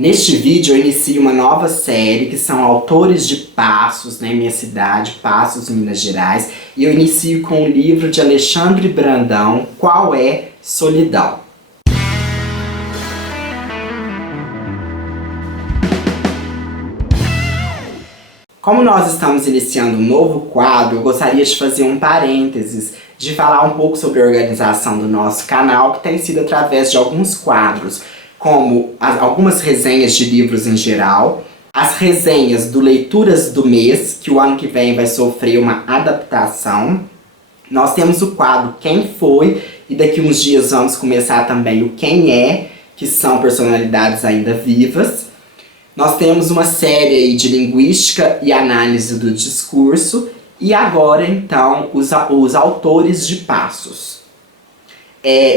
Neste vídeo eu inicio uma nova série que são autores de Passos, né, minha cidade, Passos, Minas Gerais. E eu inicio com o livro de Alexandre Brandão, Qual é Solidão? Como nós estamos iniciando um novo quadro, eu gostaria de fazer um parênteses, de falar um pouco sobre a organização do nosso canal, que tem sido através de alguns quadros, como algumas resenhas de livros em geral, as resenhas do Leituras do Mês, que o ano que vem vai sofrer uma adaptação. Nós temos o quadro Quem Foi, e daqui uns dias vamos começar também o Quem É, que são personalidades ainda vivas. Nós temos uma série aí de linguística e análise do discurso, e agora então os autores de Passos.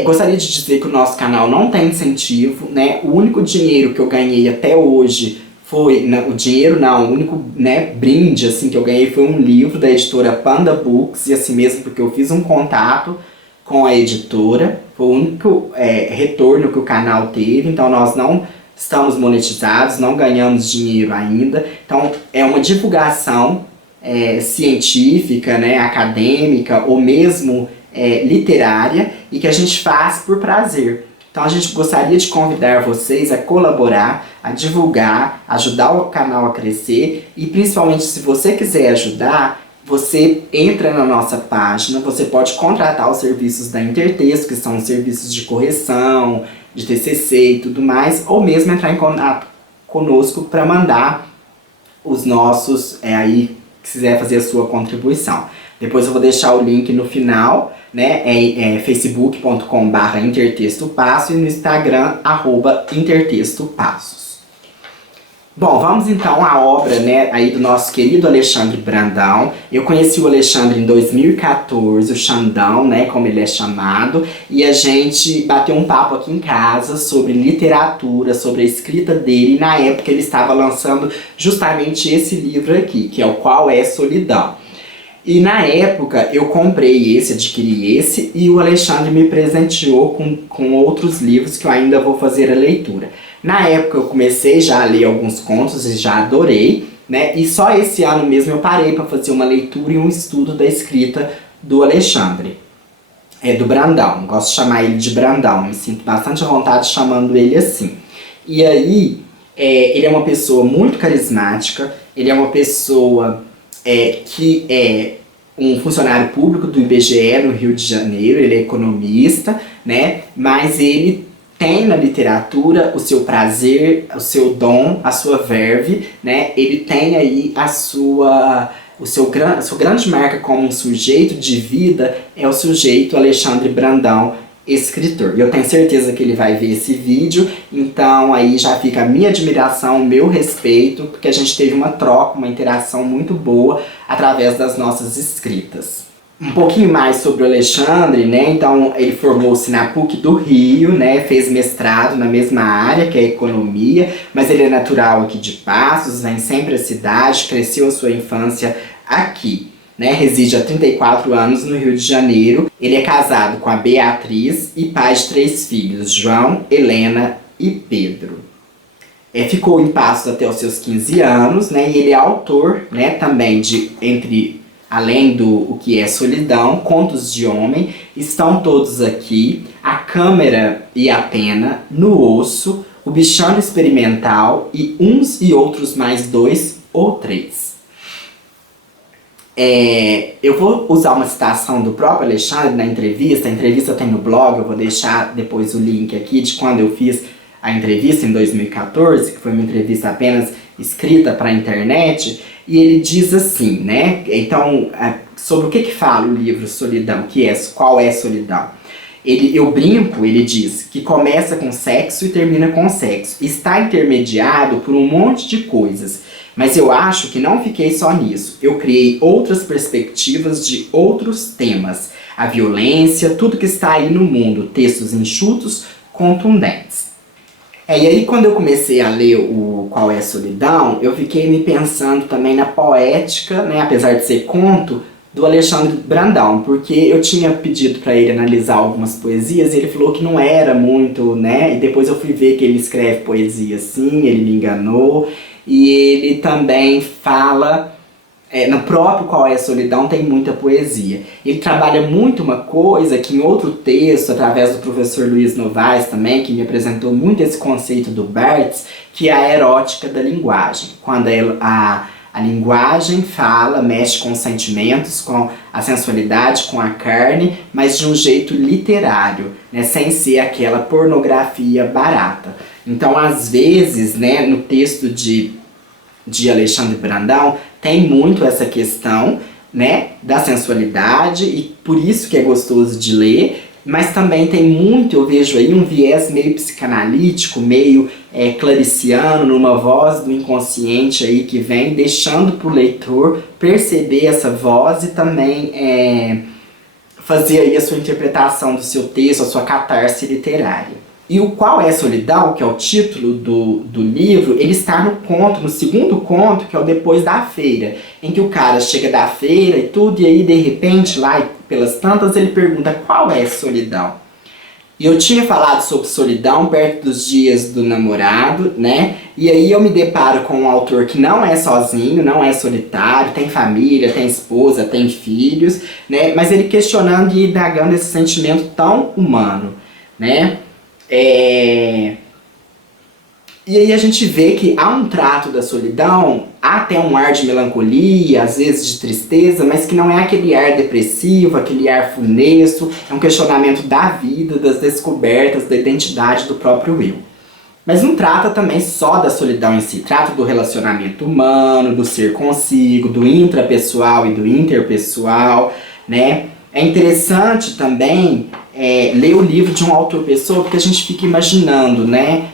Gostaria de dizer que o nosso canal não tem incentivo, né? O único dinheiro que eu ganhei até hoje foi, o único, né, brinde assim, que eu ganhei foi um livro da editora Panda Books, e assim mesmo porque eu fiz um contato com a editora, foi o único retorno que o canal teve, então nós não estamos monetizados, não ganhamos dinheiro ainda, então é uma divulgação científica, né, acadêmica ou mesmo literária, e que a gente faz por prazer. Então a gente gostaria de convidar vocês a colaborar, a divulgar, ajudar o canal a crescer, e principalmente se você quiser ajudar, você entra na nossa página, você pode contratar os serviços da Intertexto, que são os serviços de correção, de TCC e tudo mais, ou mesmo entrar em contato conosco para mandar os nossos, aí, se quiser fazer a sua contribuição. Depois eu vou deixar o link no final, né, facebook.com/intertextopasso e no Instagram, @intertextopassos. Bom, vamos então à obra, né, aí do nosso querido Alexandre Brandão. Eu conheci o Alexandre em 2014, o Xandão, né, como ele é chamado, e a gente bateu um papo aqui em casa sobre literatura, sobre a escrita dele, e na época ele estava lançando justamente esse livro aqui, que é o Qual é Solidão. E na época eu comprei esse, adquiri esse, e o Alexandre me presenteou com outros livros que eu ainda vou fazer a leitura. Na época eu comecei já a ler alguns contos e já adorei, né? E só esse ano mesmo eu parei para fazer uma leitura e um estudo da escrita do Alexandre. Do Brandão, gosto de chamar ele de Brandão, me sinto bastante à vontade chamando ele assim. E aí, ele é uma pessoa muito carismática, ele é uma pessoa que é um funcionário público do IBGE no Rio de Janeiro, ele é economista, né? Mas ele tem na literatura o seu prazer, o seu dom, a sua verve, né? Ele tem aí a sua grande marca como um sujeito de vida, é o sujeito Alexandre Brandão, escritor. E eu tenho certeza que ele vai ver esse vídeo, então aí já fica a minha admiração, o meu respeito, porque a gente teve uma troca, uma interação muito boa através das nossas escritas. Um pouquinho mais sobre o Alexandre, né? Então ele formou-se na PUC do Rio, né? Fez mestrado na mesma área, que é economia, mas ele é natural aqui de Passos, vem sempre à cidade, cresceu a sua infância aqui, né? Reside há 34 anos no Rio de Janeiro. Ele é casado com a Beatriz e pai de 3 filhos, João, Helena e Pedro. Ficou em Passos até os seus 15 anos, né? E ele é autor, né, também de além do O que é Solidão, Contos de Homem, Estão Todos Aqui, A Câmera e a Pena, No Osso, O Bichano Experimental e Uns e Outros Mais 2 ou 3. Eu vou usar uma citação do próprio Alexandre na entrevista. A entrevista tem no blog, eu vou deixar depois o link aqui de quando eu fiz a entrevista em 2014, que foi uma entrevista apenas escrita para a internet, e ele diz assim, né? Então, sobre o que fala o livro Solidão, Qual é Solidão? Eu brinco, ele diz, que começa com sexo e termina com sexo. Está intermediado por um monte de coisas, mas eu acho que não fiquei só nisso. Eu criei outras perspectivas de outros temas. A violência, tudo que está aí no mundo, textos enxutos, contundentes. E aí quando eu comecei a ler o Qual é Solidão, eu fiquei me pensando também na poética, né, apesar de ser conto, do Alexandre Brandão, porque eu tinha pedido para ele analisar algumas poesias e ele falou que não era muito, né? E depois eu fui ver que ele escreve poesia sim, ele me enganou. E ele também fala, no próprio Qual é a Solidão tem muita poesia. Ele trabalha muito uma coisa que em outro texto, através do professor Luiz Novaes também, que me apresentou muito esse conceito do Barthes, que é a erótica da linguagem. Quando a linguagem fala, mexe com os sentimentos, com a sensualidade, com a carne, mas de um jeito literário, né, sem ser aquela pornografia barata. Então, às vezes, né, no texto de Alexandre Brandão, tem muito essa questão, né, da sensualidade, e por isso que é gostoso de ler, mas também tem muito, eu vejo aí, um viés meio psicanalítico, meio clariciano, numa voz do inconsciente aí que vem, deixando para o leitor perceber essa voz e também fazer aí a sua interpretação do seu texto, a sua catarse literária. E o Qual é a Solidão, que é o título do livro, ele está no conto, no segundo conto, que é o Depois da Feira, em que o cara chega da feira e tudo, e aí de repente, lá pelas tantas, ele pergunta qual é a solidão. E eu tinha falado sobre solidão perto dos dias do namorado, né? E aí eu me deparo com um autor que não é sozinho, não é solitário, tem família, tem esposa, tem filhos, né? Mas ele questionando e indagando esse sentimento tão humano, né? E aí a gente vê que há um trato da solidão, há até um ar de melancolia, às vezes de tristeza, mas que não é aquele ar depressivo, aquele ar funesto, é um questionamento da vida, das descobertas, da identidade do próprio eu. Mas não trata também só da solidão em si, trata do relacionamento humano, do ser consigo, do intrapessoal e do interpessoal, né? É interessante também ler o livro de um autor-pessoa, porque a gente fica imaginando, né?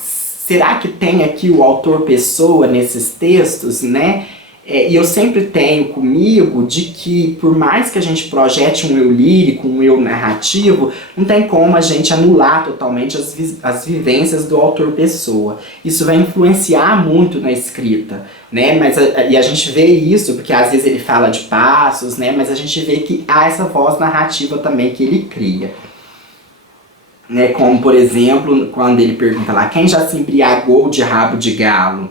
Será que tem aqui o autor-pessoa nesses textos, né? E eu sempre tenho comigo de que, por mais que a gente projete um eu lírico, um eu narrativo, não tem como a gente anular totalmente as vivências do autor-pessoa. Isso vai influenciar muito na escrita, né? E a gente vê isso, porque às vezes ele fala de passos, né? Mas a gente vê que há essa voz narrativa também que ele cria. Né? Como, por exemplo, quando ele pergunta lá, quem já se embriagou de rabo de galo?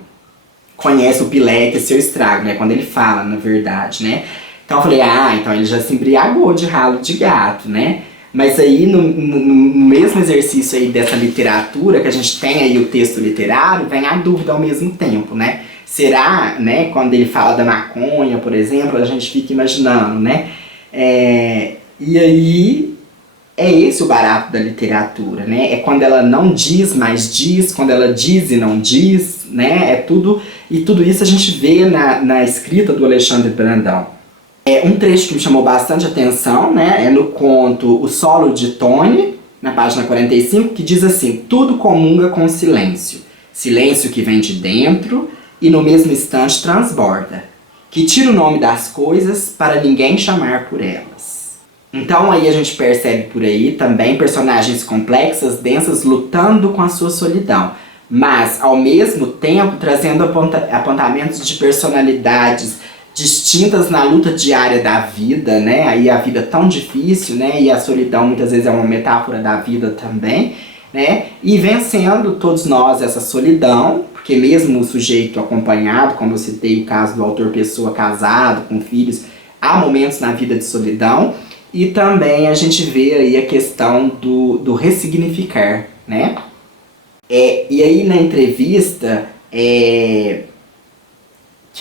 Conhece o pileque e seu estrago, né? Quando ele fala, na verdade, né? Então eu falei, então ele já se embriagou de ralo de gato, né? Mas aí, no mesmo exercício aí dessa literatura, que a gente tem aí o texto literário, vem a dúvida ao mesmo tempo, né? Será, né, quando ele fala da maconha, por exemplo, a gente fica imaginando, né? E aí, é esse o barato da literatura, né? É quando ela não diz, mas diz, quando ela diz e não diz, né? E tudo isso a gente vê na escrita do Alexandre Brandão. Um trecho que me chamou bastante atenção, né? É no conto O Solo de Tony, na página 45, que diz assim: tudo comunga com silêncio, silêncio que vem de dentro e no mesmo instante transborda, que tira o nome das coisas para ninguém chamar por elas. Então aí a gente percebe por aí também personagens complexas, densas, lutando com a sua solidão, mas ao mesmo tempo trazendo apontamentos de personalidades distintas na luta diária da vida, né? Aí a vida tão difícil, né? E a solidão muitas vezes é uma metáfora da vida também, né? E vencendo todos nós essa solidão, porque mesmo o sujeito acompanhado, como eu citei o caso do autor-pessoa casado, com filhos, há momentos na vida de solidão. E também a gente vê aí a questão do ressignificar, né? E aí na entrevista que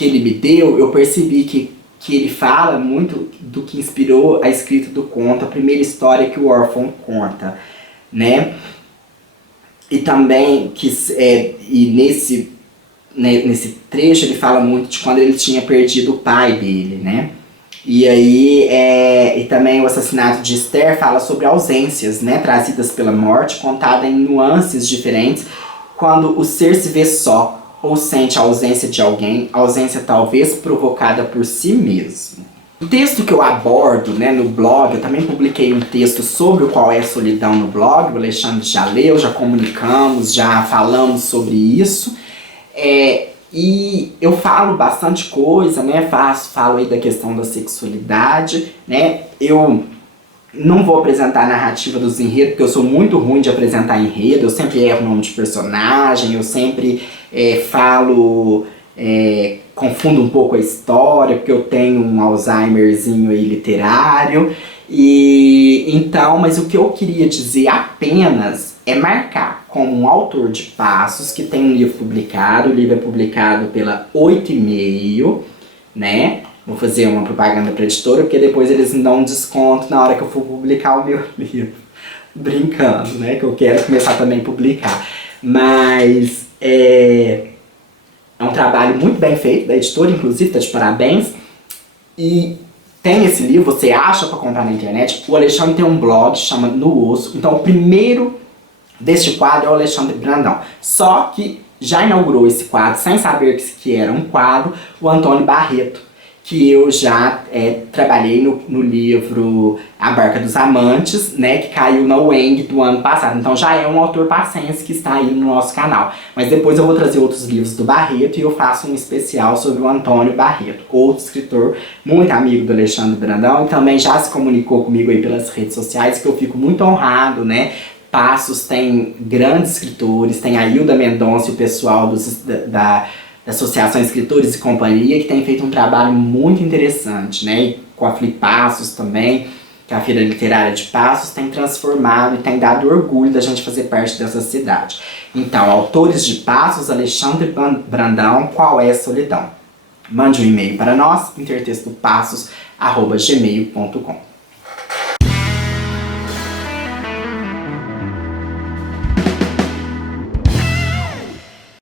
ele me deu, eu percebi que ele fala muito do que inspirou a escrita do conto, a primeira história que o órfão conta, né? E também nesse trecho ele fala muito de quando ele tinha perdido o pai dele, né? E aí, e também o assassinato de Esther fala sobre ausências, né, trazidas pela morte, contada em nuances diferentes, quando o ser se vê só, ou sente a ausência de alguém, ausência talvez provocada por si mesmo. O texto que eu abordo, né, no blog, eu também publiquei um texto sobre o Qual é a Solidão no blog, o Alexandre já leu, já comunicamos, já falamos sobre isso. E eu falo bastante coisa, né? Falo aí da questão da sexualidade, né? Eu não vou apresentar a narrativa dos enredos, porque eu sou muito ruim de apresentar enredo, eu sempre erro o nome de personagem, eu sempre confundo um pouco a história, porque eu tenho um Alzheimerzinho aí literário. E então, mas o que eu queria dizer apenas é marcar como um autor de passos que tem um livro publicado. O livro é publicado pela 8,5, né? Vou fazer uma propaganda para a editora, porque depois eles me dão um desconto na hora que eu for publicar o meu livro. Brincando, né? Que eu quero começar também a publicar. Mas é um trabalho muito bem feito da editora, inclusive, tá de parabéns. E tem esse livro, você acha para comprar na internet. O Alexandre tem um blog, chama No Osso. Então o primeiro deste quadro é o Alexandre Brandão. Só que já inaugurou esse quadro, sem saber que era um quadro, o Antônio Barreto, que eu já trabalhei no livro A Barca dos Amantes, né, que caiu na UENG do ano passado. Então já é um autor passense que está aí no nosso canal. Mas depois eu vou trazer outros livros do Barreto e eu faço um especial sobre o Antônio Barreto, outro escritor muito amigo do Alexandre Brandão, e também já se comunicou comigo aí pelas redes sociais, que eu fico muito honrado, né. Passos tem grandes escritores, tem a Hilda Mendonça e o pessoal da Associação Escritores e Companhia, que tem feito um trabalho muito interessante, né? E com a Flipassos também, que é a Feira Literária de Passos, tem transformado e tem dado orgulho da gente fazer parte dessa cidade. Então, autores de Passos, Alexandre Brandão, Qual é a Solidão? Mande um e-mail para nós, intertextopassos@gmail.com.